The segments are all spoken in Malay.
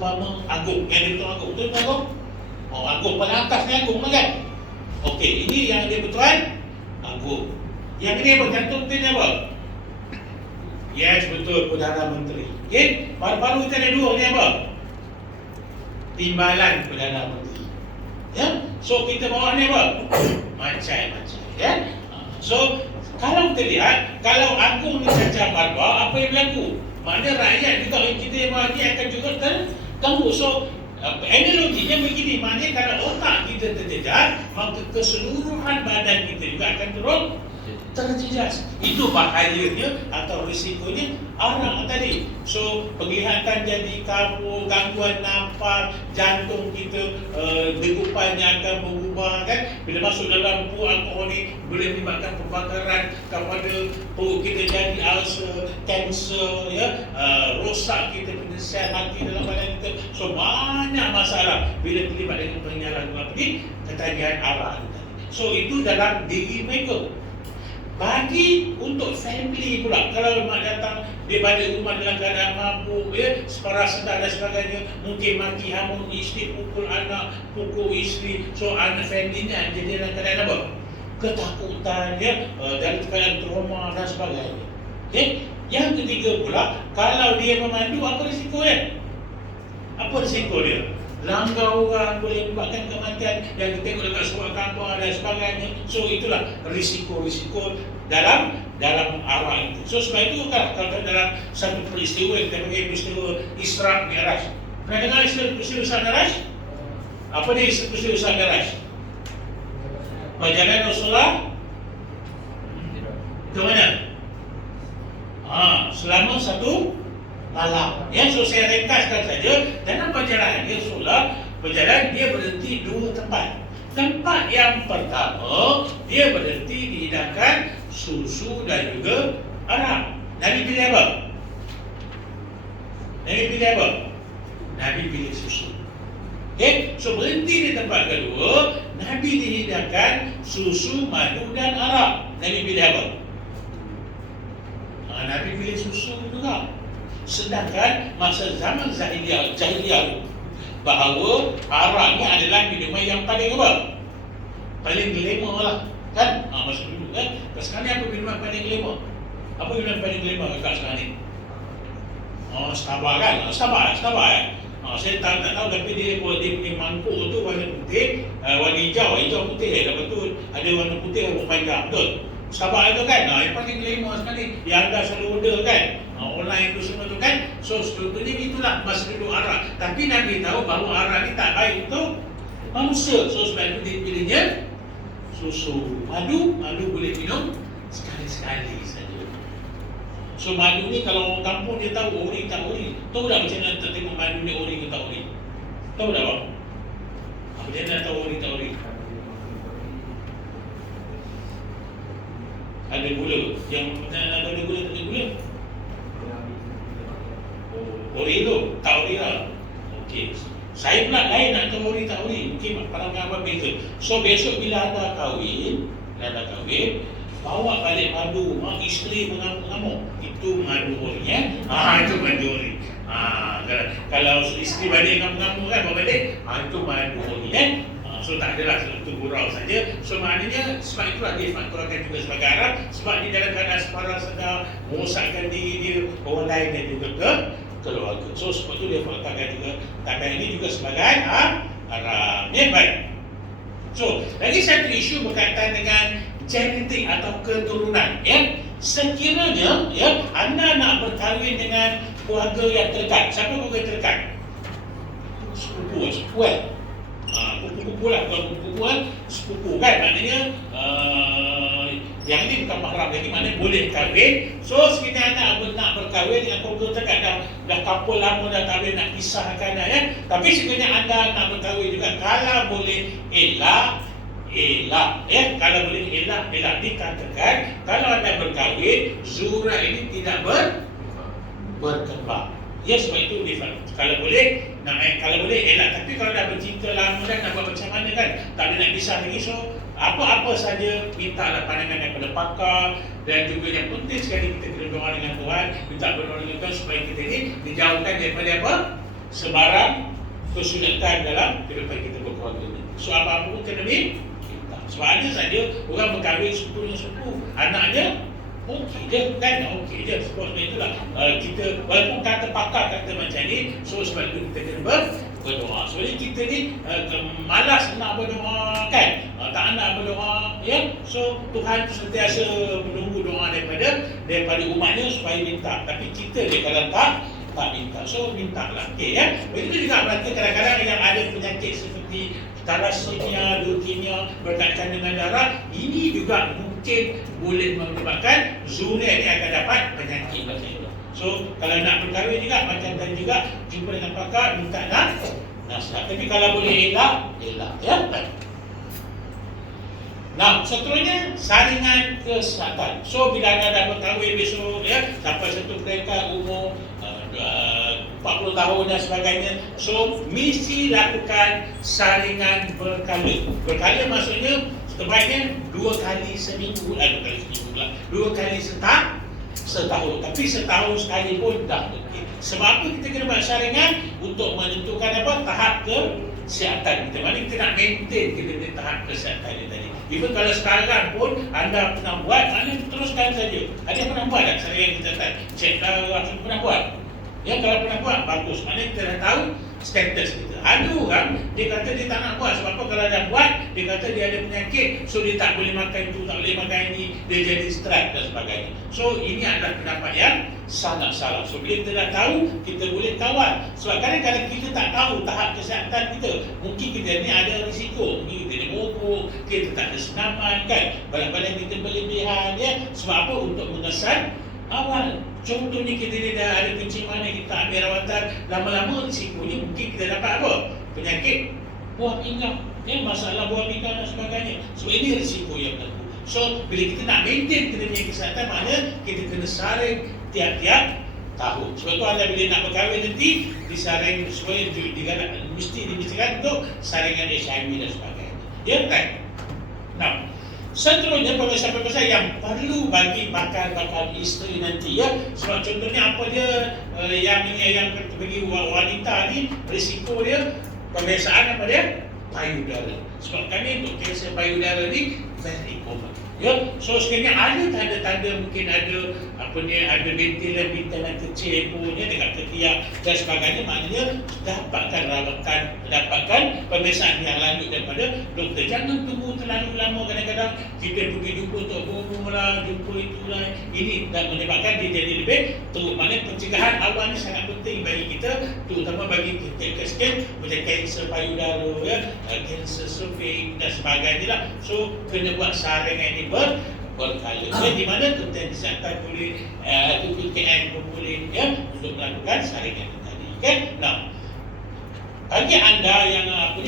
umpama agung, yang dia betul agung, betul agung? Oh, agung paling atas ni agung lah kan? Okey, ini yang dia betulan agung. Yang ini apa? Jantung kita ni apa? Yes, betul, Perdana Menteri. Okey, baru-baru kita ada dua ni apa? Timbalan Perdana Menteri. Ya, so kita bawa ni apa? Macam-macam, ya. So, kalau kita lihat, kalau agung ni cacat barbar, apa yang berlaku? Maknanya rakyat juga kita yang bagi akan juga terganggu. So, analoginya begini, maknanya kalau otak kita terjejas, maka keseluruhan badan kita juga akan terjejas. Itu bahayanya atau risikonya arak tadi. So, penglihatan jadi kabur, gangguan nafas, jantung kita degupannya akan berubah kan. Bila masuk dalam perut alkohol ni boleh menyebabkan pembakaran kepada perut kita, jadi ulcer, kanser, ya, rosak kita punya sel hati dalam badan kita. So, banyak masalah bila terlibat dengan penyalahgunaan ketagihan arak tadi. So, itu dalam diri mereka. Bagi untuk family pula, kalau mak datang dia balik rumah dalam keadaan mabuk, ya, separa sedar dan sebagainya, mungkin maki hamun isteri, pukul anak, pukul isteri. So anak family ni jadi dalam keadaan apa? Ketakutan, ya, dalam keadaan trauma dan sebagainya. Okay? Yang ketiga pula, kalau dia memandu, apa risiko dia? Apa risiko dia? Langgar orang, boleh menyebabkan kematian yang kita tengok dekat surat khabar dan sebagainya. So itulah risiko-risiko dalam arak itu. So sebab itu kalau dalam satu peristiwa, kita panggil peristiwa Isra Mi'raj. Pernah dengar peristiwa Isra Mi'raj? Apa dia peristiwa Isra Mi'raj? Perjalanan Rasulullah ke mana? Selama satu malam. Ya, so saya ringkaskan saja. Dalam perjalanan Rasulullah berjalan, dia berhenti dua tempat. Tempat yang pertama, dia berhenti dihidangkan susu dan juga arak. Nabi pilih apa? Nabi pilih apa? Nabi pilih susu. Okay? So berhenti di tempat kedua, Nabi dihidangkan susu, madu dan arak. Nabi pilih apa? Nabi pilih susu juga. Sedangkan masa zaman jahiliyah bahawa arak ni adalah minuman yang paling apa? Paling glamour lah, kan? Masa dulu kan? Sekarang ni apa minuman paling glamour? Apa minuman paling glamour kat sekarang ni? Starbucks kan? Starbucks ya? Saya tak tahu, tapi dia punya mangkuk tu warna putih, warna hijau putih. Lepas tu ada warna putih rambut panjang, betul? Starbucks itu kan? Yang paling glamour sekali. Yang anda selalu order kan? Online tu semua tu kan. So sebetulnya itulah masa dulu arak. Tapi Nabi tahu bahawa arak ni tak baik untuk manusia. So sebab itu dia pilihnya susu. Madu boleh minum sekali-sekali saja. So madu ni kalau orang kampung dia tahu ori tak ori. Tahu tak macam mana nak tengok madu ni ori ke tak ori? Tahu tak bang? Macam mana tahu ori tak ori? Ada gula. Yang ada gula tak ada gula? Ori tu, tak ori lah. Okey. Saya pula lain nak tahu ori tak ori. Mungkin pandangan abang beza. So besok bila anda kahwin, bawa balik madu rumah, isteri mengamuk-ngamuk. Itu madu ori, ya? Itu madu ori. Kalau isteri balik mengamuk-ngamuk kan, bawa balik, itu madu ori, ya? So tak adalah itu gurau saja. So maknanya sebab itulah dia fakturkan juga sebagai Arab, sebab dia dalam keadaan separa sedar merosakkan diri dia, orang lain dan juga keluarga. So sebab itu dia fakturkan juga takkan ini juga sebagai Arab. Ya, baik. So lagi satu isu berkaitan dengan genetik atau keturunan, ya. Sekiranya ya anda nak berkahwin dengan keluarga yang terdekat. Siapa keluarga terdekat? Sepupu kupu-kupu lah, bukan kupu-kupu kan, sepupu kan, maknanya yang ni bukan mahram lagi, maknanya boleh kahwin. So sekiranya anda nak berkahwin dengan keluarga terdekat, dah couple lama dah kahwin, nak pisahkan ya. Tapi sekiranya anda nak berkahwin juga, kalau boleh elak ya, kalau boleh elak dikatakan kalau anda berkahwin, zuriat ini tidak berkembang. Ya, sebab itu kalau boleh elak. Tapi kalau dah bercinta lama dan nak buat macam mana kan, tak ada nak pisah lagi. So apa-apa saja mintalah pandangan daripada pakar. Dan juga yang penting sekali kita kena doa dengan Tuhan, minta berdoa dengan Tuhan supaya kita ini dijauhkan daripada apa? sebarang kesulitan dalam kehidupan kita berkeluarga ni. So apa-apa pun kena minta. Sebab ada saja orang berkahwin sepupu anaknya okey je kan, okey je. Sebab itulah kita walaupun kata pakar kata macam ni, so sebab itu kita kena berdoa. Sebab kita ni malas nak berdoa kan, tak nak berdoa ya. So Tuhan tu sentiasa menunggu doa daripada umatnya supaya minta. Tapi kita dia kalau tak minta, so mintalah. Okey ya. Begitu juga berarti kadang-kadang yang ada penyakit seperti thalassemia, leukemia berkaitan dengan darah, ini juga mungkin boleh menyebabkan Zuriat ini akan dapat penyakit macam itu. So kalau nak berkahwin juga macam tadi juga jumpa dengan pakar minta nasihat. Tapi kalau boleh elak ya. Nah, seterusnya saringan kesihatan. So bila anda dah berkahwin besok ya, sampai satu mereka umur 40 tahun dan sebagainya, so mesti lakukan saringan berkala. Berkala maksudnya sebaiknya 2 kali seminggu, 2 kali setahun. Tapi setahun sekali pun dah okey. Sebab apa kita kena buat saringan? Untuk menentukan apa? Tahap kesihatan kita. Mana kita nak maintain kita punya tahap kesihatan ni tadi. Even kalau sekarang pun anda pernah buat, anda teruskan saja. Ada yang pernah buat tak saringan kesihatan? Cek darah, pernah buat? Ya, kalau pernah buat, bagus. Maknanya kita dah tahu status kita. Ada orang, dia kata dia tak nak buat. Sebab apa? Kalau dah buat, dia kata dia ada penyakit, so dia tak boleh makan itu, tak boleh makan ini, dia jadi stres dan sebagainya. So ini adalah pendapat yang sangat salah. So bila kita dah tahu, kita boleh kawal. Sebab kadang-kadang kita tak tahu tahap kesihatan kita, mungkin kita ni ada risiko. Mungkin kita ni mogok, kita tak ada senaman kan, badan-badan kita berlebihan ya. Sebab apa? Untuk mengesan awal. Contohnya kita ni dah ada kencing mana, kita ambil rawatan, lama-lama risikonya mungkin kita dapat apa? Penyakit buah pinggang, ya, masalah buah pinggang dan sebagainya. So ini risiko yang berlaku. So bila kita nak maintain kita punya kesihatan, maknanya kita kena saring tiap-tiap tahun. Sebab tu anda bila nak berkahwin nanti disaring supaya mesti dibisikkan untuk saringan HIV dan sebagainya. Ya kan? Nah, seterusnya pemirsa-pemirsa yang perlu bagi bakal isteri nanti ya. Sebab contohnya apa dia yang bagi wanita ni risiko dia pemeriksaan apa dia? Payudara. Sebab kami untuk kanser payudara ni very common. Ya, so sebenarnya ada tanda-tanda mungkin ada ada bintilan kecil punya dekat ketiak dan sebagainya, maknanya dapatkan pemeriksaan yang lanjut daripada doktor. Jangan tunggu terlalu lama, kadang-kadang kita pergi jumpa untuk lah, jumpa itulah, ini dan menyebabkan dia jadi lebih teruk. Maknanya pencegahan awal ni sangat penting bagi kita, terutama bagi kita scan macam kanser payudara ya, kanser cervix dan sebagainya lah. So kena buat saringan ini berkala. Di mana Kementerian Kesihatan boleh, PKN pun boleh ya, untuk melakukan saringan tadi. Kan? Nah, bagi anda yang nak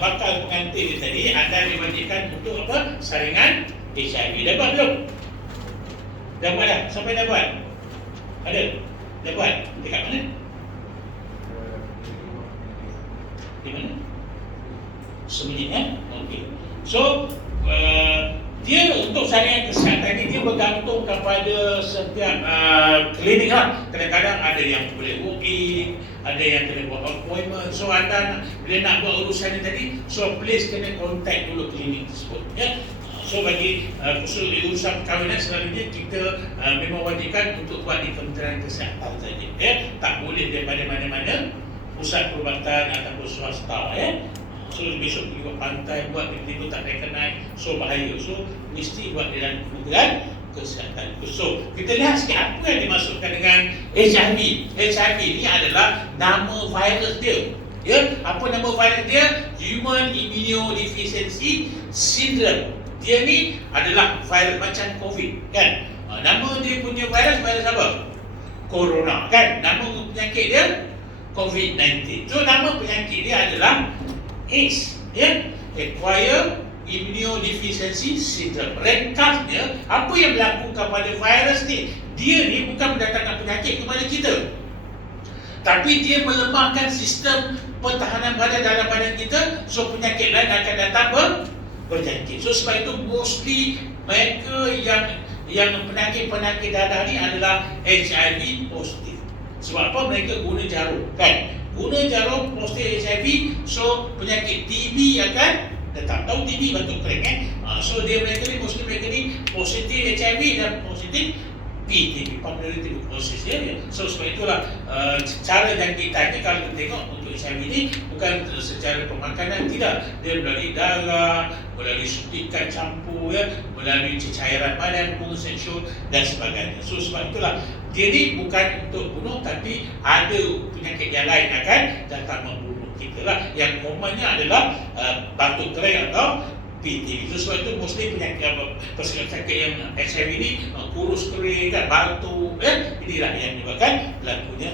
bakal pengantin tadi, anda diwajibkan untuk apa? Saringan HIV. Dah buat belum? Dah buat dah? Sampai dah buat? Ada? Dah buat? Dekat mana? Di mana? Seminit ya? Okey. So, dia untuk saringan kesihatan ini dia bergantung kepada setiap klinik lah. Kadang-kadang ada yang boleh walk-in, ada yang kena buat appointment. So anda bila nak buat urusan ni tadi, so please kena contact dulu klinik tersebut ya. So bagi khusus urusan perkahwinan selalunya kita memang wajibkan untuk buat di Kementerian Kesihatan saja ya. Tak boleh daripada mana-mana pusat perubatan ataupun swasta ya. So besok pergi buat pantai, buat tiba-tiba tak recognize, so bahaya. So mesti buat di dalam Kementerian Kesihatan. So kita lihat sikit apa yang dimasukkan dengan HIV. HIV ni adalah nama virus dia. Ya, apa nama virus dia? Human Immunodeficiency Syndrome. Dia ni adalah virus macam COVID kan. Nama dia punya virus apa? Corona kan. Nama penyakit dia COVID-19. So nama penyakit dia adalah AIDS, ya, Acquired Immunodeficiency Syndrome. Ringkasnya, apa yang berlaku kepada virus ni? Dia ni bukan mendatangkan penyakit kepada kita, tapi dia melemahkan sistem pertahanan badan dalam badan kita, so penyakit lain akan datang berjangkit. So sebab itu mostly mereka yang penyakit darah ni adalah HIV positif. Sebab apa? Mereka guna jarum kan. guna jarum prostate HIV, so penyakit TB akan datang. Tahu TB, batuk kering so mereka ni positif HIV dan positif PTB, pulmonary tuberculosis ya. So sebab itulah cara jangkitannya kalau kita tengok untuk HIV ini bukan secara pemakanan, tidak. Dia melalui darah, melalui suntikan campur ya, melalui cairan badan, hubungan seksual dan sebagainya. So sebab itulah dia ni bukan untuk bunuh, tapi ada penyakit yang lain akan datang membunuh kita lah. Yang commonnya adalah batuk kering atau PTB. So sebab itu mostly penyakit yang HIV ini kurus kering kan, batuk inilah yang menyebabkan berlakunya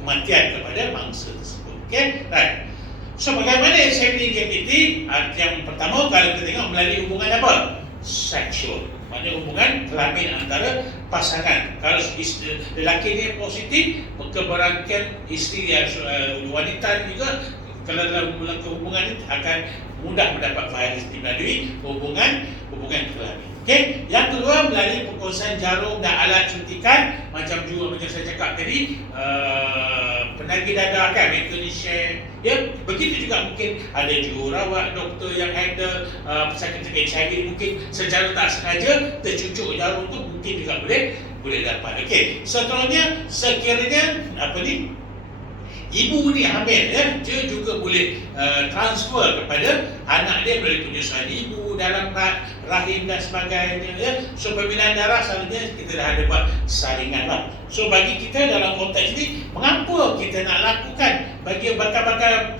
kematian kepada mangsa tersebut. Okay, right. So bagaimana HIV ini diakiti? Yang pertama, kalau kita tengok melalui hubungan apa? Seksual. Maknanya hubungan kelamin antara pasangan. Kalau lelaki ni positif, keberangkaian isteri wanita juga kalau dalam hubungan ini akan mudah mendapat virus melalui hubungan kelamin. Okey, yang kedua melalui perkongsian jarum dan alat suntikan, macam saya cakap tadi, penagih dadah kan, mereka ni share. Ya, begitu juga mungkin ada jururawat, doktor yang handle pesakit HIV, mungkin secara tak sengaja tercucuk jarum tu mungkin juga boleh dapat. Okey, seterusnya sekiranya ibu ni hamil ya, dia juga boleh transfer kepada anak dia melalui penyusuan ibu dalam rahim dan sebagainya ya. So pembinaan darah selalunya kita dah ada buat saringan lah. So bagi kita dalam konteks ini, mengapa kita nak lakukan bagi bakal-bakal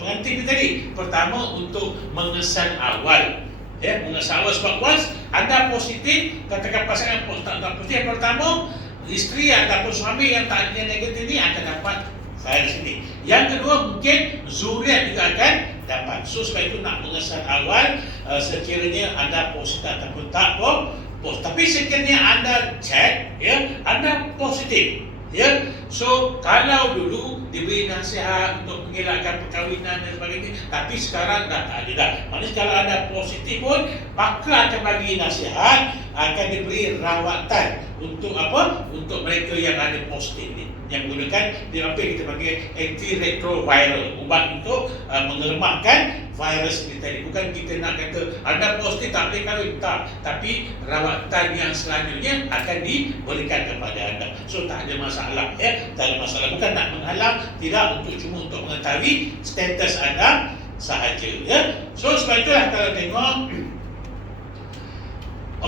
pengantin tadi? Pertama, untuk mengesan awal. Ya, mengesan awal sebab once anda positif, katakan pasangan positif yang pertama, isteri ataupun suami yang tak ada negatif ini akan dapat virus ini. Yang kedua, mungkin zuriat juga akan dapat. So sebab itu nak mengesan awal sekiranya anda positif ataupun tak positif. Tapi sekiranya anda cek ya, anda positif ya. So kalau dulu diberi nasihat untuk mengelakkan perkahwinan dan sebagainya, tapi sekarang dah tak ada dah. Maksudnya kalau anda positif pun, pakar akan bagi nasihat, akan diberi rawatan untuk apa? Untuk mereka yang ada positif ni, yang menggunakan apa yang kita panggil antiretroviral, ubat untuk mengelemahkan virus ini tadi. Bukan kita nak kata anda positif tak boleh kahwin, tak, tapi rawatan yang selanjutnya akan diberikan kepada anda. So tak ada masalah ya, tak ada masalah. Bukan nak menghalang, tidak, cuma untuk mengetahui status anda sahaja ya. So sebab itulah kalau tengok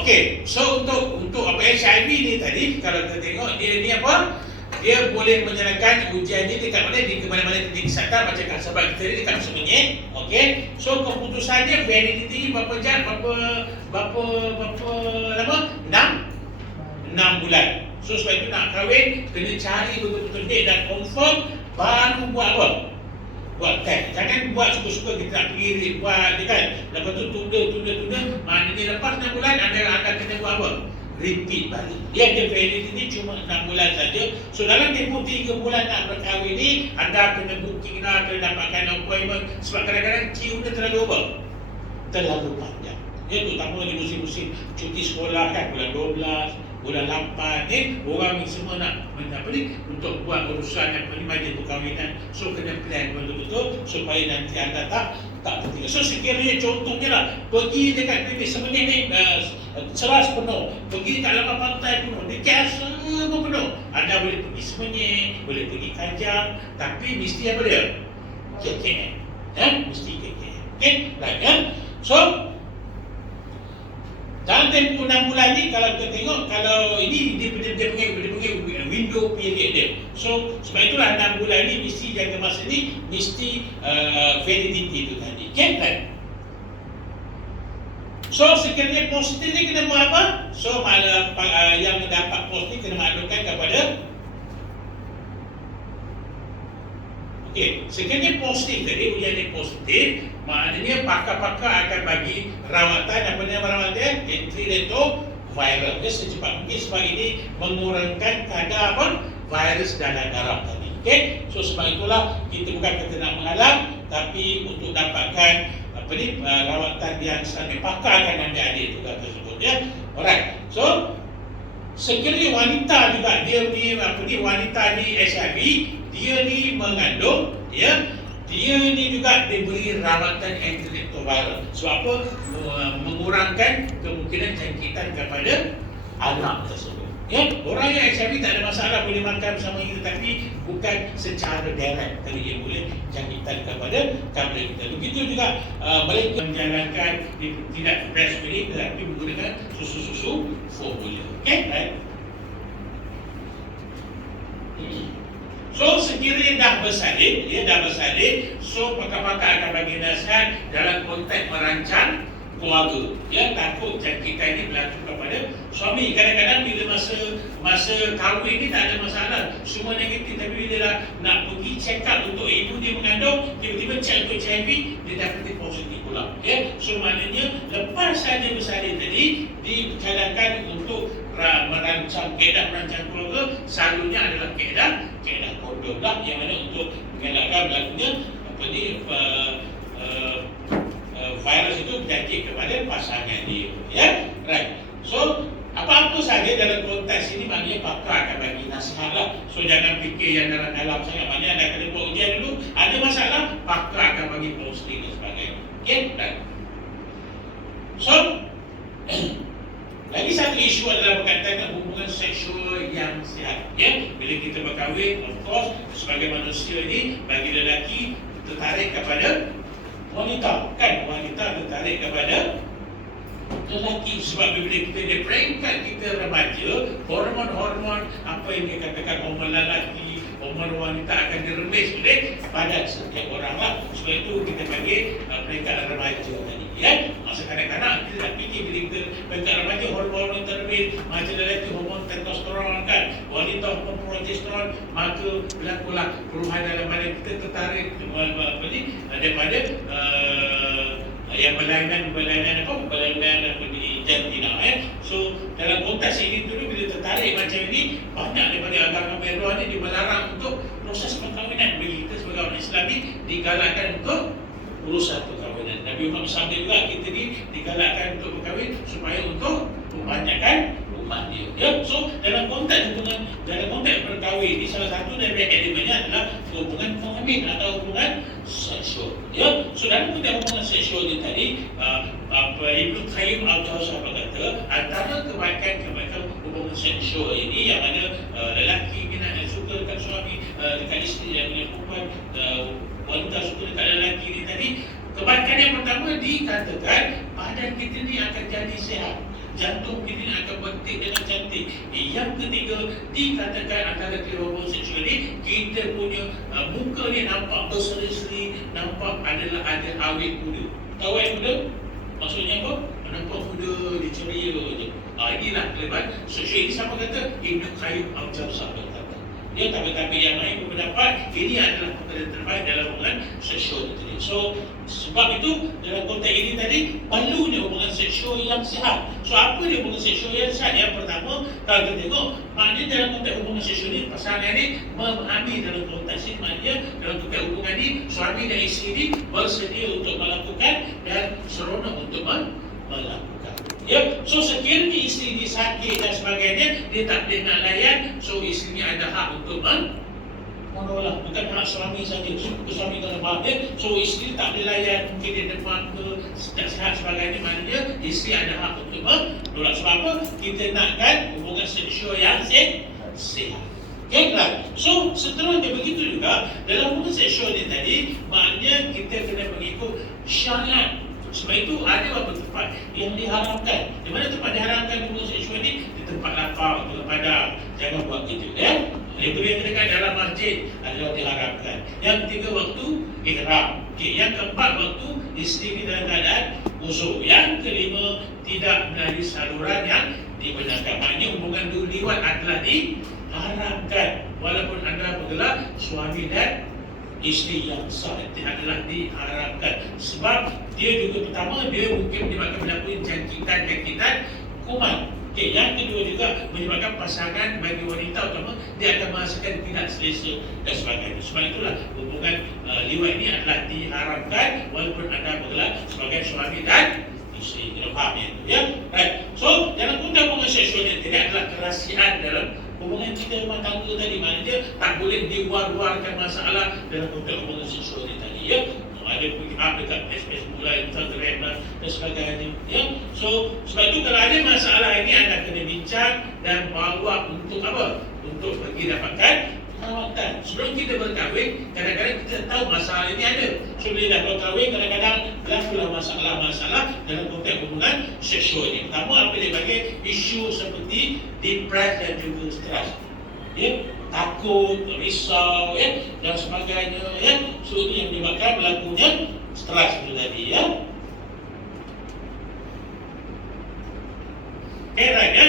okey, so untuk apa HIV ni tadi, kalau kita tengok dia ni apa? Dia boleh menyerahkan ujian ni dekat mana? Di mana-mana titik kesihatan, macam kat sahabat kita ni dekat Semenyih. Okey, so keputusannya validity berapa jam? Berapa lama? 6 bulan. So sebab itu nak kahwin kena cari betul-betul date dan confirm, baru buat apa? Buat test. Jangan buat suka-suka kita nak pergi buat dia kan. Lepas tu tunda. Maknanya lepas 6 bulan anda akan kena buat apa? Repeat balik. Dia ada validity cuma 6 bulan saja. So dalam tempoh 3 bulan nak berkahwin ni, anda kena booking dah, kena dapatkan appointment. Sebab kadang-kadang queue dia terlalu panjang. Ya, terutama di musim-musim cuti sekolah kan, bulan 12, bulan 8 ni, orang ni semua nak untuk buat urusan majlis perkahwinan. So kena plan betul-betul supaya nanti anda tak tertinggal. So sekiranya contohnya lah, pergi dekat klinik Semenyih ni ceras penuh, pergi kat lapan pantai penuh, di KL semua penuh. Anda boleh pergi Semenyih, boleh pergi Kajang, tapi mesti apa dia? KKM ya, mesti KKM. Okay, right ya. So dalam tempoh 6 bulan ni, kalau kita tengok, kalau ini dia panggil window period dia. So sebab itulah 6 bulan ni mesti jaga masa ni, mesti validity tu tadi. Okay, right? So sekiranya positif ni kena buat apa? So yang dapat positif kena maklukan kepada sekiranya positif tadi, ujian ni positif, maknanya pakar-pakar akan bagi rawatan, apa nama rawatan dia? Antiretroviral. Dia secepat mungkin sebab ini mengurangkan kadar apa? Virus dalam darah tadi. Okay? So sebab itulah kita bukan kata nak menghalang, tapi untuk dapatkan rawatan yang selanjutnya, pakar akan ambil adik tugas tersebut ya. Alright. So sekiranya wanita juga wanita ni HIV, dia ni mengandung, ya, dia ni juga diberi rawatan antiretroviral. Sebab apa? Mengurangkan kemungkinan jangkitan kepada anak tersebut. Ya, orang yang HIV tak ada masalah, boleh makan bersama kita, tapi bukan secara direct, tapi dia boleh jangkitan kepada kita. Begitu juga mereka menjalankan tidak breastfeeding, tetapi menggunakan susu-susu formula. Okay, right? So sekiranya dah bersalin, so pakar-pakar akan bagi nasihat dalam konteks merancang keluarga. Ya, takut jangkitan ini berlaku kepada suami. Kadang-kadang bila masa kahwin ni tak ada masalah, semua negatif, tapi bila dah nak pergi check up untuk ibu dia mengandung, tiba-tiba check untuk HIV, dia dapati positif pula. Ya, so maknanya lepas saja bersalin tadi, dicadangkan untuk merancang keluarga, selalunya adalah keadaan kondom lah, yang mana untuk mengelakkan berlakunya virus itu berjangkit kepada pasangan dia. Ya, right. So apa-apa saja dalam konteks ini maknanya pakar akan bagi nasihat lah. So jangan fikir yang dalam-dalam sangat, maknanya anda kena buat ujian dulu, ada masalah, pakar akan bagi counseling dan sebagainya. Okay, right. So lagi satu isu adalah berkaitan dengan hubungan seksual yang sihat. Ya, bila kita berkahwin, of course, sebagai manusia ini, bagi lelaki tertarik kepada wanita, kan? Wanita tertarik kepada lelaki. Sebab bila kita di peringkat kita remaja, hormon-hormon apa yang dikatakan hormon lelaki, hormon wanita akan diremis oleh badan setiap orang lah. Sebab itu kita panggil peringkat remaja tadi. Ya, masa kanak-kanak kita tak fikir bila kita peringkat remaja, hormon yang terremis, macam lelaki hormon testosteron, kan? Wanita hormon progesteron, maka berlakulah perubahan dalam badan kita, tertarik daripada yang berlainan di jantina. So dalam konteks ini dulu, bila tertarik macam ini, banyak daripada agama merah ni dia melarang untuk proses perkahwinan. Bagi kita sebagai orang Islami digalakkan untuk urusan perkahwinan. Nabi Muhammad SAW juga kita digalakkan untuk berkahwin supaya untuk membanyakkan umat dia. Ya, so dalam konteks perkahwin ini, salah satu dari elemennya adalah hubungan pengamin atau hubungan seksual. Ya, so dalam konteks hubungan seksual ini tadi, Ibnu Qayyim al-Jawziyah berkata, antara kebaikan hubungan seksual ini yang mana lelaki minat dan suka dekat suami, dekat isteri, yang punya perempuan, wanita suka dekat lelaki ini tadi, kebaikan yang pertama dikatakan badan kita ni akan jadi sihat, jantung kita ni akan berdetik dengan cantik. Yang ketiga, dikatakan antara hubungan seksual ni, kita punya muka ni nampak berseri-seri, nampak adalah ada awet muda. Tahu awet muda? Maksudnya apa? Nampak muda, dia ceria je. Inilah kelebihan seksual ini. Sama kata Ibnu Qayyim al-Jawziyah berkata. Dia tapi yang lain berpendapat ini adalah perkara terbaik dalam hubungan seksual itu. So sebab itu dalam konteks ini tadi perlunya hubungan seksual yang sihat. So apa dia hubungan seksual yang sihat? Yang pertama, kalau kita tengok, maknanya dalam konteks hubungan seksual ini, pasangan ini memahami dalam konteks ini, maknanya dalam konteks hubungan ini, suami dan isteri ini bersedia untuk melakukan dan seronok untuk melakukan. Ya, so sekiranya isteri dia sakit dan sebagainya, dia tak boleh nak layan, so isteri ni ada hak untuk menolak. Bukan hak suami saja, suami kena faham. So isteri tak boleh layan, mungkin dia demam ke, tak sihat sebagainya, maknanya isteri ada hak untuk menolak. Sebab apa? Kita nakkan hubungan seksual yang sihat. Okay, right. So seterusnya begitu juga dalam hubungan seksual ni tadi, maknanya kita kena mengikut syariat. Sebab itu ada beberapa tempat yang diharamkan. Di mana tempat diharamkan hubungan seksual ni? Di tempat lapang, tempat padang. Jangan buat gitu, ya. Itu yang dekat dalam masjid adalah diharamkan. Yang ketiga, waktu ihram. Okay. Yang keempat, waktu isteri dalam keadaan uzur. Yang kelima, tidak melalui saluran yang dibenarkan. Maknanya hubungan liwat adalah diharamkan. Walaupun anda bergelar suami dan isteri yang sah, adalah diharapkan. Sebab dia juga pertama, dia mungkin menyebabkan berlaku jangkitan kuman. Okay, yang kedua juga menyebabkan pasangan bagi wanita utama, dia akan merasakan tidak selesa dan sebagainya. Sebab itulah hubungan liwat ini adalah diharapkan walaupun anda bergelar sebagai suami dan isteri. Kita faham yang itu, ya? Right. So, dalam konteks hubungan seksual yang tidak adalah kerahsiaan dalam hubungan kita rumah tangga tadi. Maknanya tak boleh diwar-warkan masalah dalam konteks hubungan seksual ini tadi, ya? Ada pihak dekat Facebook lah, Instagram lah dan sebagainya, ya? So, sebab itu kalau ada masalah ini anda kena bincang dan bawa untuk apa? Untuk pergi dapatkan perawatan. Sebelum kita berkahwin, kadang-kadang kita tahu masalah ini ada. So, bila dah berkahwin, kadang-kadang berlakulah masalah-masalah dalam konteks hubungan seksual ini. Pertama, apa dia bagi isu seperti depresi dan juga stres, ya? Takut, risau, ya, dan sebagainya, ya. So, ini yang menyebabkan berlakunya stres itu tadi, ya. Okay, right, ya.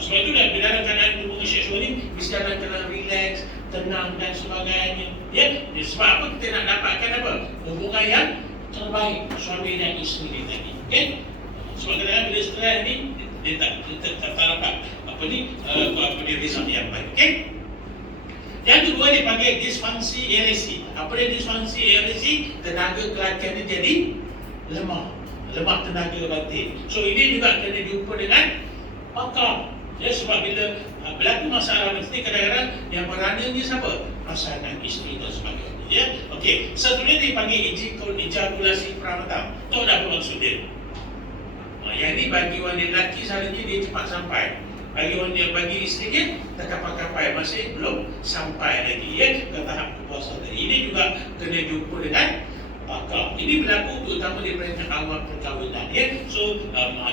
Sebab itu dalam keadaan hubungan seksual ini mesti dalam keadaan relax, tenang dan sebagainya, ya. Sebab apa kita nak dapatkan apa? Hubungan yang terbaik suami dan isteri ni tadi, okay? Sebab kadang-kadang bila stres ni dia tak dapat apa dia result yang baik, okay? Yang kedua dipanggil disfungsi ereksi. Apa dia disfungsi ereksi? Tenaga kelakian ni jadi lemah tenaga batin. So ini juga kena jumpa dengan pakar. Ya, sebab bila berlaku masalah macam ni, kadang-kadang yang merana ni siapa? Pasangan isteri dan sebagainya, ya. Okey, satu ni dipanggil ejakulasi pramatang. Tahu dah apa maksud dia? Yang ni bagi wanita lelaki selalunya dia cepat sampai. Bagi isteri dia tak kapai-kapai, masih belum sampai lagi, ya, ke tahap kepuasan tadi. Ini juga kena jumpa dengan pakar. Ini berlaku terutama di peringkat awal perkahwinan, ya. So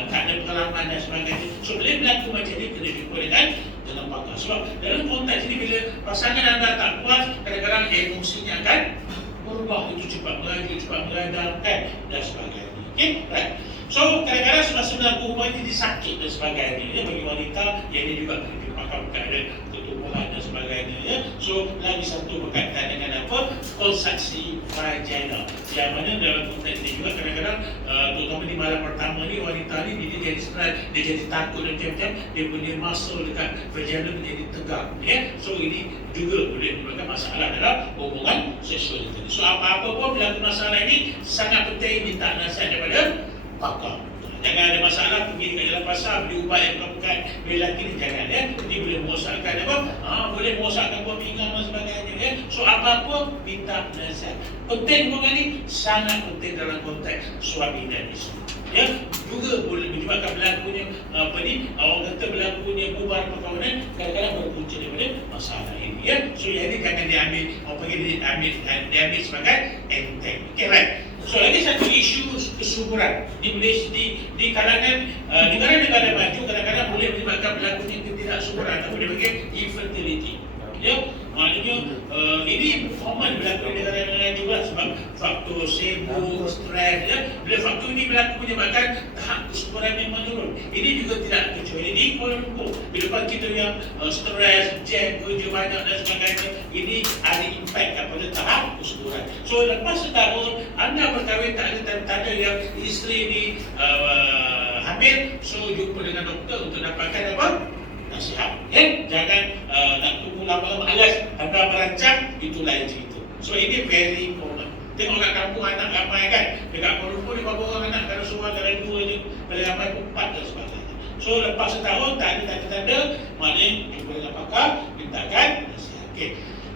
tak ada pengalaman dan sebagainya. So bila berlaku macam ni, kena jumpa dengan pakar. Sebab dalam konteks ini, bila pasangan anda tak puas, kadang-kadang emosinya akan berubah. Itu cepat melaju, cepat meradangkan dan sebagainya. Okay, right. So kadang-kadang semasa berlaku hubungan ini disakit dan sebagainya, ya. Bagi wanita, yang ini juga kena dipakai perkara ketubuhan dan sebagainya, ya. So lagi satu berkaitan dengan apa? Kontraksi vagina. Yang mana dalam konteks ini juga kadang-kadang terutama di malam pertama ni, wanita ni dia jadi stres, dia jadi takut dan macam-macam, dia punya muscle dekat vagina menjadi tegang, ya. So ini juga boleh menyebabkan masalah dalam hubungan seksual tadi. So apa-apa pun berlaku masalah ini, sangat penting minta nasihat daripada pakar. Jangan ada masalah pergi dekat jalan pasar beli ubat yang bukan beli lelaki ni, jangan, ya. Ini boleh merosakkan apa? Boleh merosakkan buah pinggang dan sebagainya, ya. So apa-apa minta nasihat. Penting hubungan ni sangat penting dalam konteks suami dan isteri, ya. Juga boleh menyebabkan berlakunya orang kata berlakunya bubar perkahwinan, kadang-kadang berpunca daripada masalah ini, ya. So yang ini jangan diambil sebagai enteng. Okay, right. So lagi satu isu kesuburan di Malaysia, di kalangan negara-negara maju, kadang-kadang boleh menyebabkan berlakunya ketidaksuburan atau dia panggil infertility, ya. Maknanya ini common berlaku di negara-negara juga sebab faktor sibuk, stres, ya. Bila faktor ini berlaku menyebabkan tahap kesuburan yang menurun. Ini juga tidak kecuali di Kuala Lumpur. Bila kita yang stres, jam, kerja banyak dan sebagainya, ini ada impak kepada tahap kesuburan. So lepas setahun anda berkahwin, tak ada yang isteri ni hamil, so jumpa dengan doktor untuk dapatkan apa? Nasihat, ya. Jangan nak tunggu lama-lama, alas anda merancang, itulah yang cerita. So ini very common. Tengok kat kampung anak ramai kan, dekat Kuala Lumpur 5 orang anak, kalau seorang kalau 2 je, paling ramai 4 dan sebagainya. So lepas setahun tak ada tanda-tanda, maknanya jumpa dengan pakar, mintakan nasihat. Okay.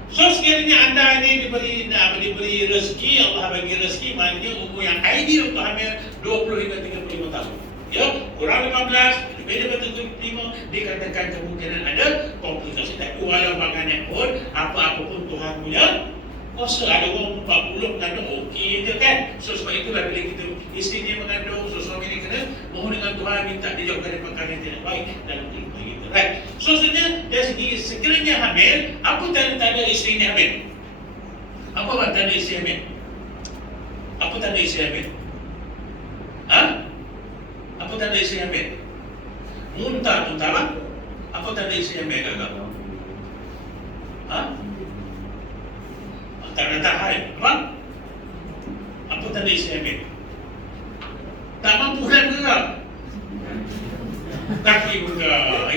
So sekiranya anda ini diberi rezeki, Allah bagi rezeki, maknanya umur yang ideal untuk hamil 20 hingga 35 tahun. Ya, kurang 15, lebih daripada 35, dikatakan kemungkinan ada komplikasi. Tapi walau bagaimanapun, apa-apa pun Tuhan punya kuasa. Ada orang 40 mengandung, okey je kan. So sebab itulah bila kita isteri dia mengandung, so suami ni kena mohon dengan Tuhan, minta dijauhkan dari perkara yang tidak baik dalam kehidupan kita. Right. So sebenarnya dari segi sekiranya hamil, apa tanda-tanda isteri ni hamil? Apa tanda isteri hamil? Apa tanda isteri hamil? Apa tanda isteri hamil? Muntah terutama. Apa tanda isteri hamil, kakak? Tak ada haid, apa? Apa tanda isteri hamil? Tak mampu dan bergerak. Kaki bergerak.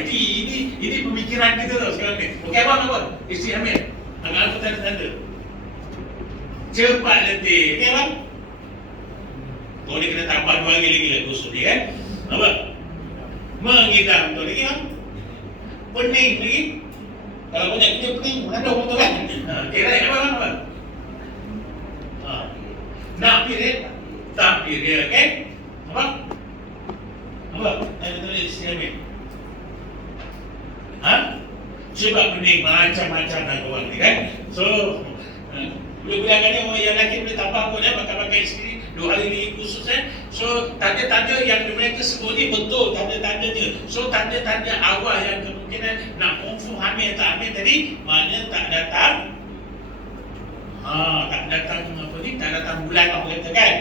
Ini pemikiran kita tau sekarang ni. Okey, abang apa? Isteri hamil. Apa tanda-tanda? Cepat letih. Okey, abang? Kau dia kena tambah 2 hari lagi lah kusut dia kan. Apa? Mengidam tu lagi kan. Pening lagi. Kalau banyak kita pening, menandung betul kan? Kira apa? Nak pirit, tak pirit, kan? Apa? Apa? Saya tulis sini. Sebab pening macam-macam nak kawan ni kan. So, boleh-boleh agaknya orang yang lelaki boleh tambah pun pakai isteri 2 hari ni khusus So, tanda-tanda yang mereka sebut ni betul tanda-tandanya. So, tanda-tanda awal yang kemungkinan nak confirm hamil tak hamil tadi, maknanya tak datang tak datang apa ni, tak datang bulan apa kata kan.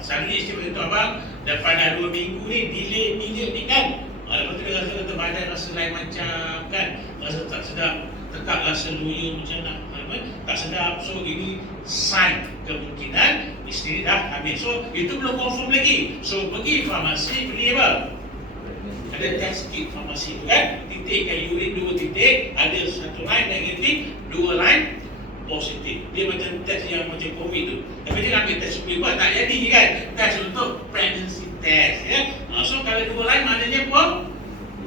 Sehari isteri beritahu abang, dapat dah 2 minggu ni, delay ni kan. Lepas tu dia rasa kata badan rasa lain macam kan, rasa tak sedap, tekak rasa loya macam nak tak sedap. So ini sign kemungkinan isteri dah hamil. So itu belum confirm lagi. So pergi farmasi beli apa? Ada test kit farmasi tu kan, titikkan urin 2 titik, ada 1 line negatif, 2 line positif. Dia macam test yang macam COVID tu. Tapi dia ambil test boleh buat tak jadi kan. Test untuk pregnancy test ya. So kalau 2 line maknanya apa?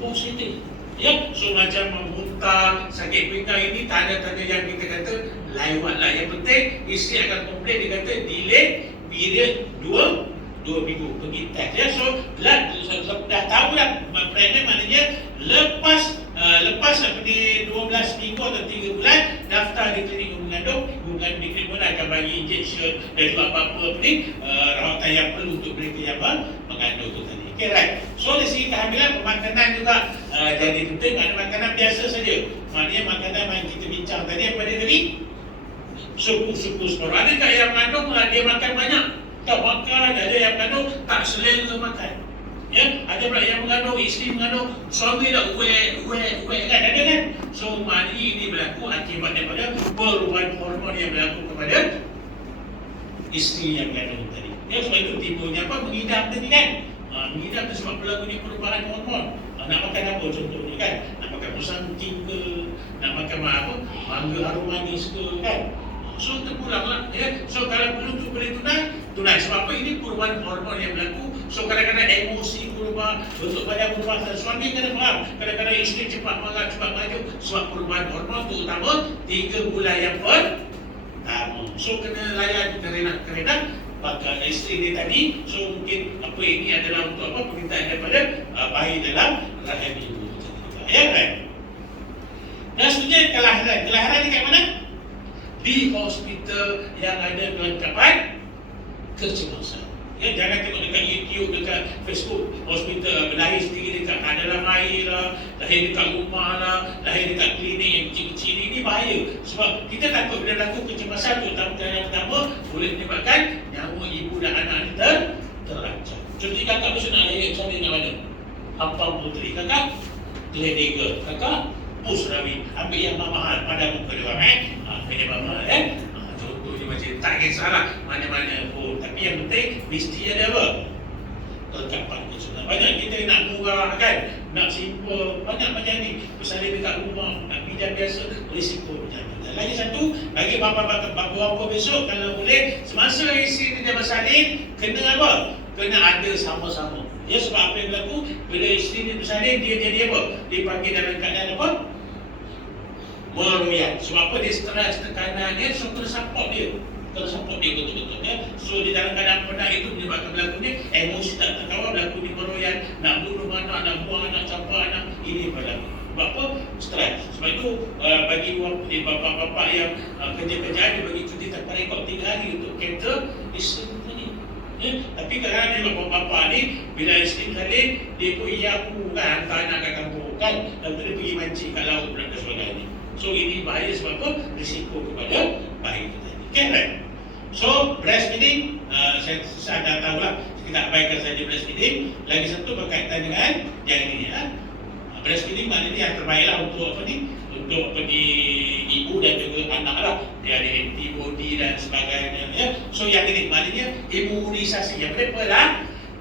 Positif. Ya, so macam memuntah, sakit pinggang ini tanda-tanda yang kita kata lewat lah. Yang penting isteri akan komplain, dia kata delay period 2 minggu pergi test ya. So dah tahu lah pregnant maknanya lepas seperti 12 minggu atau 3 bulan daftar di klinik mengandung. Bukan di klinik pun akan bagi injection dan juga apa-apa rawatan yang perlu untuk mereka yang mengandung tu tadi. Okay, right. So dari segi kehamilan, makanan juga jadi penting. Ada makanan biasa saja. Maknanya makanan yang kita bincang tadi apa dia tadi? Suku-suku separuh. Ada tak yang mengandung dia makan banyak? Tak makan. Ada yang mengandung tak selera makan. Ya, ada pula yang mengandung, isteri mengandung, suami dah uek kan, ada kan? So maknanya ini berlaku akibat daripada perubahan hormon yang berlaku kepada isteri yang mengandung tadi. Ya, sebab itu timbulnya apa? Mengidam tadi kan? Mengidam tu sebab berlaku perubahan hormon. Nak makan apa contohnya kan? Nak makan musangking ke? Nak makan apa? Mangga harum manis ke kan? So terpulang lah ya. So kalau perlu tu boleh tunai. Sebab apa? Ini perubahan hormon yang berlaku. So kadang-kadang emosi berubah, bentuk badan berubah. Suami kena faham. Kadang-kadang isteri cepat marah, cepat maju. Sebab perubahan hormon tu utama 3 bulan yang pertama. So kena layan kerenak pakai isteri dia tadi. So mungkin apa ini adalah untuk apa? Permintaan daripada bayi dalam rahim ibu. Ya kan? Dan seterusnya kelahiran ni kat mana? Di hospital yang ada kelengkapan kecemasan. Ya, jangan tengok dekat YouTube, dekat Facebook, hospital berlahir sendiri dekat dalam air lah, lahir dekat rumah lah, lahir dekat klinik yang kecil-kecil ini bahaya. Sebab kita takut bila berlaku kecemasan tu, yang pertama boleh menyebabkan nyawa ibu dan anak ni terancam. Contohnya kakak besok nak lahir bersama dengan mana? Hampang puteri. Kakak Gledega. Kakak Pusrawi. Ambil yang mahal pada muka dia orang ini mahal contohnya macam tak kisahlah mana-mana pun. Tapi yang penting mesti ada apa? Kelengkapan keseluruhan. Banyak kita nak murah kan, nak simple, banyak macam ni. Bersalin dekat rumah, nak bidan biasa, risiko macam ni. Dan lagi satu, bagi bapa-bapa besok kalau boleh, semasa isteri dia bersalin, kena apa? Kena ada sama-sama. Ya, sebab apa yang berlaku, bila isteri dia bersalin, dia jadi apa? Dia panggil dalam keadaan apa? Meroyak. Sebab apa? Dia stres, tekanan dia, so kena support dia. Kena support dia betul-betul ya. So di dalam keadaan penat itu menyebabkan berlakunya emosi tak terkawal, berlakunya meroyak, nak bunuh anak, nak buang anak, campak anak. Ini berlaku. Sebab apa? Stres. Sebab itu bagi bapa-bapa yang kerja-kerjaan dia bagi cuti tanpa rekod 3 hari untuk cater isteri ni. Ya? Tapi kadang-kadang dia bapa-bapa ni bila isteri salin, dia ikut iyaku kan, hantar anak kat kampung kan, lepas tu dia pergi mancing kat laut dan sebagainya. So ini bahaya sebab apa? Risiko kepada bayi kita tadi. Okay, right? So breastfeeding, saya dah tahu lah. Kita abaikan saja breastfeeding. Lagi satu berkaitan dengan yang ini ya. Breastfeeding maknanya yang terbaik lah untuk apa ni? Untuk ibu dan juga anak lah. Dia ada antibody dan sebagainya ya. So yang ini maknanya imunisasi. Yang mereka lah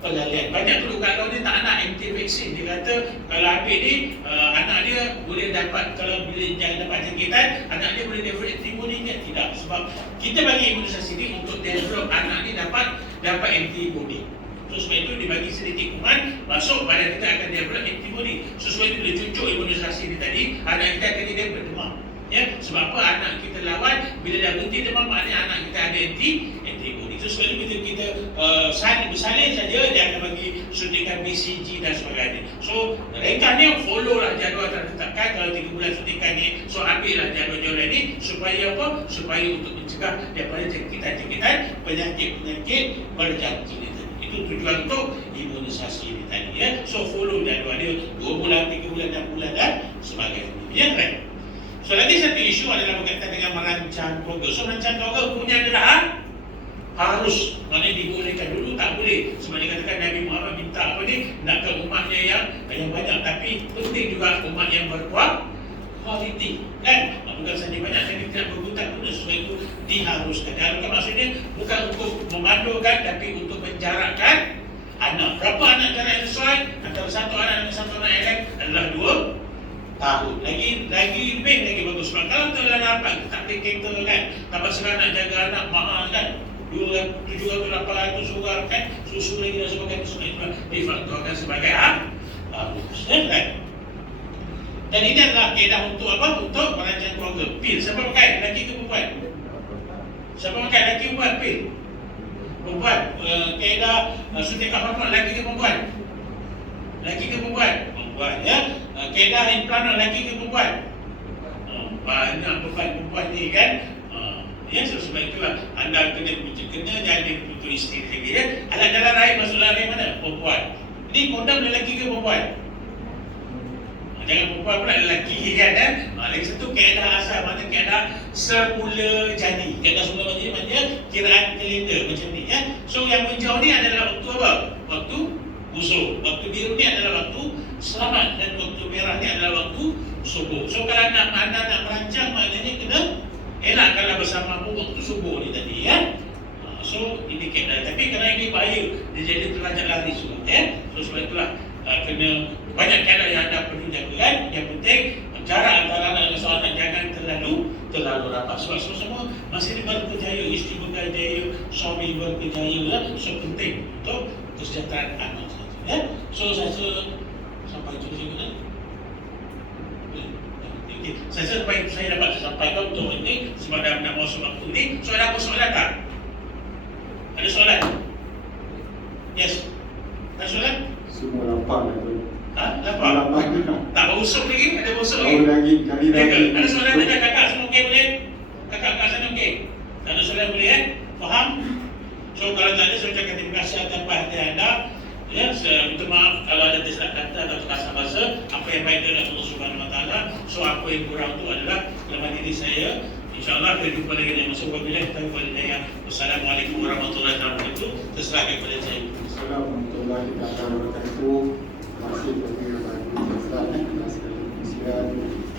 pelarian. Banyak tu kalau dia tak nak anti-vaksin, dia kata kalau ambil ni anak dia boleh dapat, kalau bila jangan dapat jangkitan, anak dia boleh develop antibody ke tidak. Sebab kita bagi imunisasi ni untuk develop anak ni dapat dapat antibody. So sebab itu dibagi sedikit kuman, masuk badan kita akan develop antibody. So sebab itu dia cucuk imunisasi ni tadi, anak kita akan jadi berdemam. Ya, sebab apa? Anak kita lawan, bila dah berhenti demam, maknanya anak kita ada antibody. So sebab itu kita bersalin saja, dia akan bagi suntikan BCG dan sebagainya. So mereka ni follow lah jadual tertetapkan. Kalau 3 bulan suntikan ni, so ambil lah jadual-jadual ni supaya apa? Supaya untuk mencegah daripada jangkitan-jangkitan penyakit-penyakit berjangkit ni tadi. Itu tujuan untuk imunisasi ni tadi, ya. So follow jadual dia 2 bulan, 3 bulan, 6 bulan dan sebagainya. Ya, right? So lagi satu isu adalah berkaitan dengan merancang keluarga. So merancang keluarga punya adalah harus, maknanya dibolehkan. Dulu tak boleh. Sebab dia katakan Nabi Muhammad minta apa ni? Nakkan umatnya yang banyak, tapi penting juga umat yang berkualiti, kan? Bukan saja banyak, tapi tidak berhutang pun. Sebab itu diharuskan. Diharuskan maksudnya bukan untuk memandukan, tapi untuk menjarakkan anak. Berapa anak jarak yang sesuai? Antara satu anak dengan satu anak yang lain adalah 2 tahun. Lagi lebih lagi bagus. Sebab kalau terlalu rapat, tak boleh kereta kan. Tambah sekarang nak jaga anak mahal kan. 700-800 orang kan. Susu lagi dan sebagainya. Semua itu difaktorkan sebagai harus. Kan? Dan ini adalah kaedah untuk apa? Untuk merancang keluarga. Pil. Siapa pakai? Lelaki ke perempuan? Siapa pakai? Lelaki ke perempuan? Pil. Perempuan. Kaedah suntikan hormon. Lelaki ke perempuan? Lelaki ke perempuan? Perempuan, ya. Kaedah implan lelaki ke perempuan? Banyak perempuan ni kan. Ya, sebab itulah anda kena jangan putus isteri lagi, ya. Alat dalam rahim masuk dalam rahim mana? Perempuan. Ini kondom lelaki ke perempuan? Jangan perempuan pula, lelaki kan, ya. Lagi satu kaedah asal, mana kaedah semula jadi. Kaedah semula jadi maknanya kiraan kalender macam ni, ya. So yang hijau ni adalah waktu apa? Waktu busuk. Waktu biru ni adalah waktu selamat, dan waktu merah ni adalah waktu subuh. So kalau nak merancang, maknanya kena elakkanlah bersama waktu subuh ni tadi, ya. So ini kaedah. Tapi kerana ini bahaya, dia jadi terlajak lari semua, ya. So sebab itulah kena banyak kaedah yang anda perlu jaga, kan. Yang penting jarak antara anak dengan seorang jangan terlalu rapat. Sebab semua masih berkejaya, isteri berkejaya, suami berkejaya, ya. So penting untuk kesejahteraan anak saja, ya. So saya sampai sini, kan. Saya supaya saya dapat sampaikan untuk ini sebab dah nak masuk waktu ni. So ada apa soalan tak? Ada soalan? Yes. Ada soalan? Semua lapar dah tu. Lapar? Tak berusuk lagi? Ada berusuk lagi? Cari lagi. Ada soalan dengan kakak semua okey boleh? Kakak sana okey? Tak ada soalan boleh, eh? Faham? So kalau tak ada, saya ucapkan terima kasih atas perhatian anda. Ya, minta maaf kalau ada tersalah kata atau kasar bahasa. Apa yang baik dari Allah Subhanahu Wa Taala. So apa yang kurang itu adalah dalam diri saya. InsyaAllah kita jumpa lagi dengan masa berbila. Wassalamualaikum warahmatullahi wabarakatuh. Terserah kepada saya. Assalamualaikum warahmatullahi wabarakatuh. Masih berbagi bagi kita sekali kesian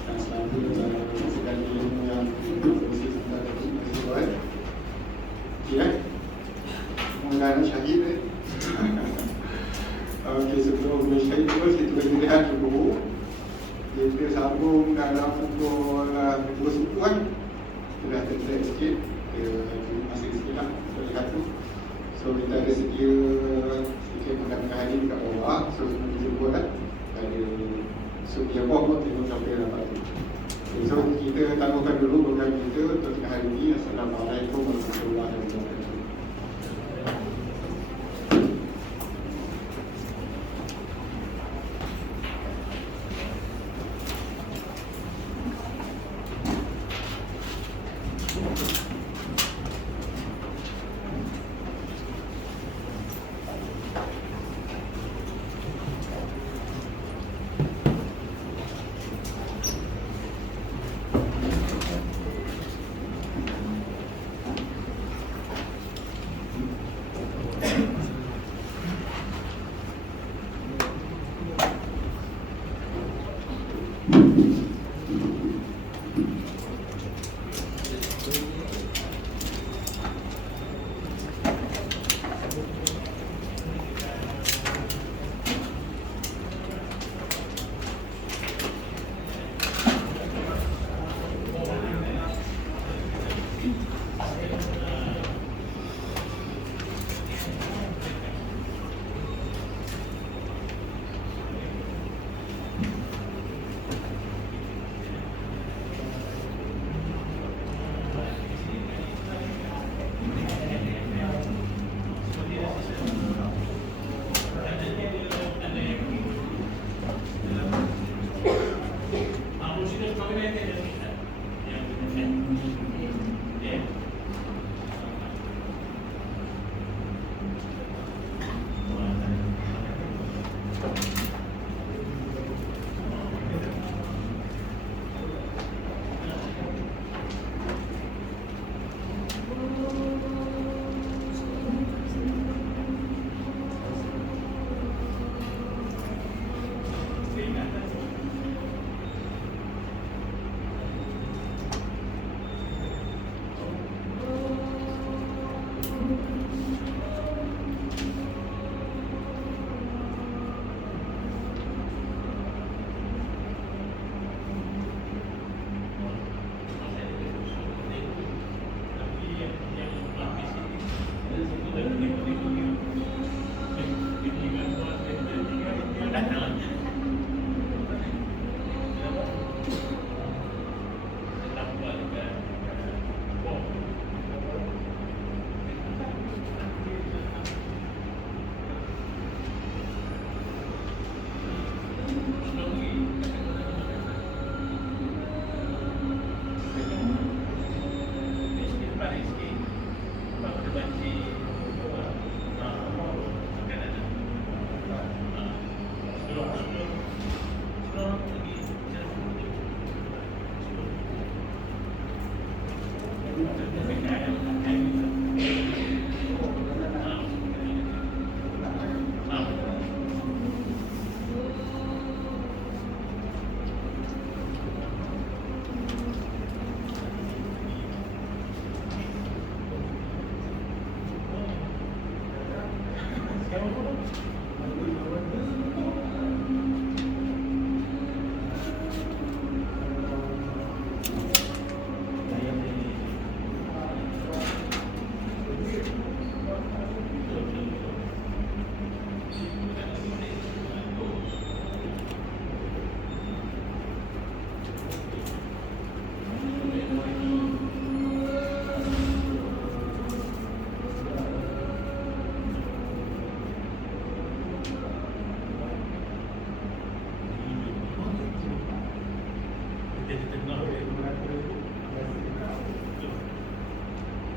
dan selalu segala ilmu yang hidup mesti kita dapat. Ya, mengenai syahid. Okey, sebelum bersyahid kita berlihat dulu. Kita sambung dalam pukul 10 kan. Sudah terlihat sikit. Masih sikit lah terlihat tu. So kita ada sedia sikit makan hari dekat bawah. So semua kita buat lah. Ada sup yang buah tengok sampai dapat tu. So kita tangguhkan dulu program kita untuk hari ini. Assalamualaikum warahmatullahi wabarakatuh.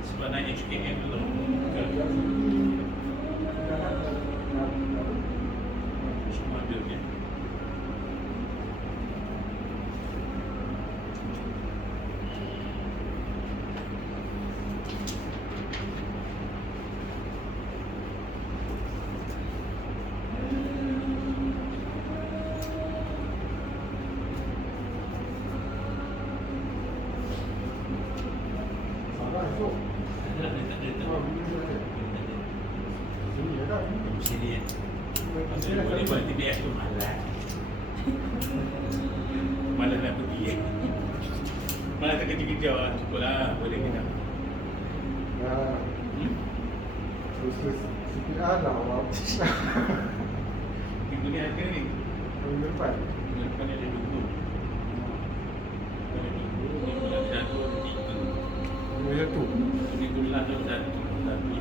Sebenarnya HKM belum semua bilnya. Sini ya. Maksudnya boleh buat TBS tu malas. Malas nak pergi. Malas terkejar-kejar lah. Cukup lah. Boleh kita. Terus CPR lah awak. Minggu ni ada ni. Minggu depan. Minggu depan ni ada 20. Ada 20. Minggu depan ada 1, 3. Minggu tu. Minggu depan ada 1.